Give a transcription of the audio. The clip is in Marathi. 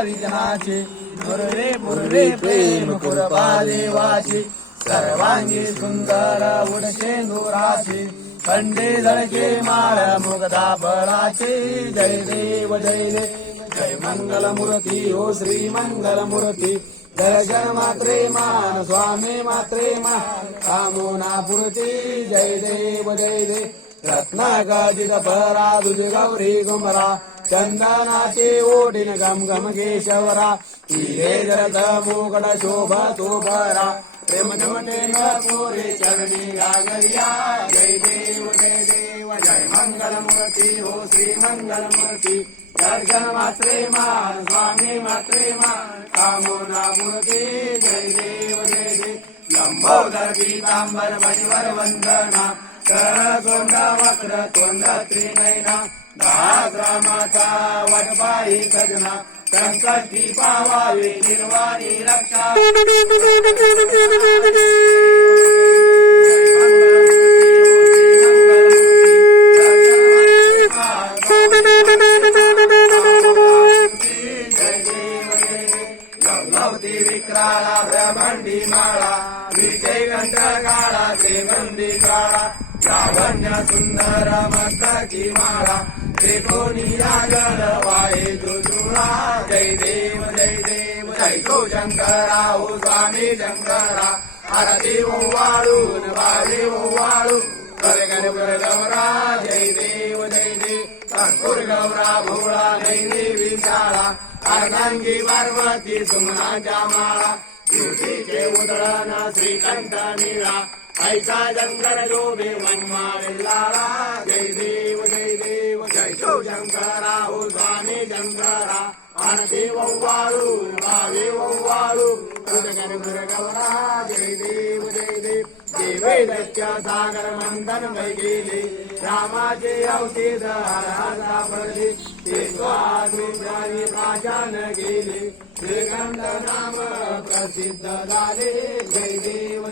विघ्नाचे गुरुवे पूर्वे प्रेम कृपा देवाचे सर्वांगी सुंदर उडशे नुराचे. खंडे झळके माळ मुगदा बळाचे. जय देव जय देव जय मंगल मूर्ती हो श्री मंगल मूर्ती जय जन मात्रे मान स्वामी मात्रे मान. कामोना पुरती जय देव जय देव रत्नागाजित परा दुज गौरी गुमरा चंदनाचे ओढीन गम गम केशवरा हिरे जरत मोगड शोभा तो भरा प्रेम चरणी गागरिया जय देव जय देव जय मंगल हो श्री मंगल दर्शन मात्रे मान स्वामी मात्रे मान. कामोना मूर्ती जय देव जय देव. लंबोदर पीतांबर मणिवर वंदना. कर्ण तोंड वक्र तोंड त्रिनयना दास रामाचा वटबाई सजना संकष्टी पावावे निर्वाणी रक्षा लवती विक्राळा ब्रह्मंडी माळा विजय कंठ काळा ते मंदी काळा लावण्य सुंदर मस्तकी माळा त्रिकोणी राजल वाहे दुजुळा जय देव जय देव जय तो शंकरा हो स्वामी शंकरा आरती ओवाळून वारी ओवाळू कर कर गौरा जय देव जय देव कर्पूर गौरा भोळा नैनी विशाळा अर्धांगी पार्वती सुमनाच्या माळा युतीचे उदळण श्रीकंठ निळा ऐसा शंकर जोबे विल्लारा जय देव जय देव जय शो शंकरा हो स्वामी शंकरा आनते वव्वाळू भावे वव्वाळू उदकर गुर गौरा जय देव जय देव। देवे दत्य सागर मंदन मै गेले रामाचे अवशेष हरा पडले ते स्वामी प्राचान गेले श्रीगंध नाम प्रसिद्ध झाले। जय देव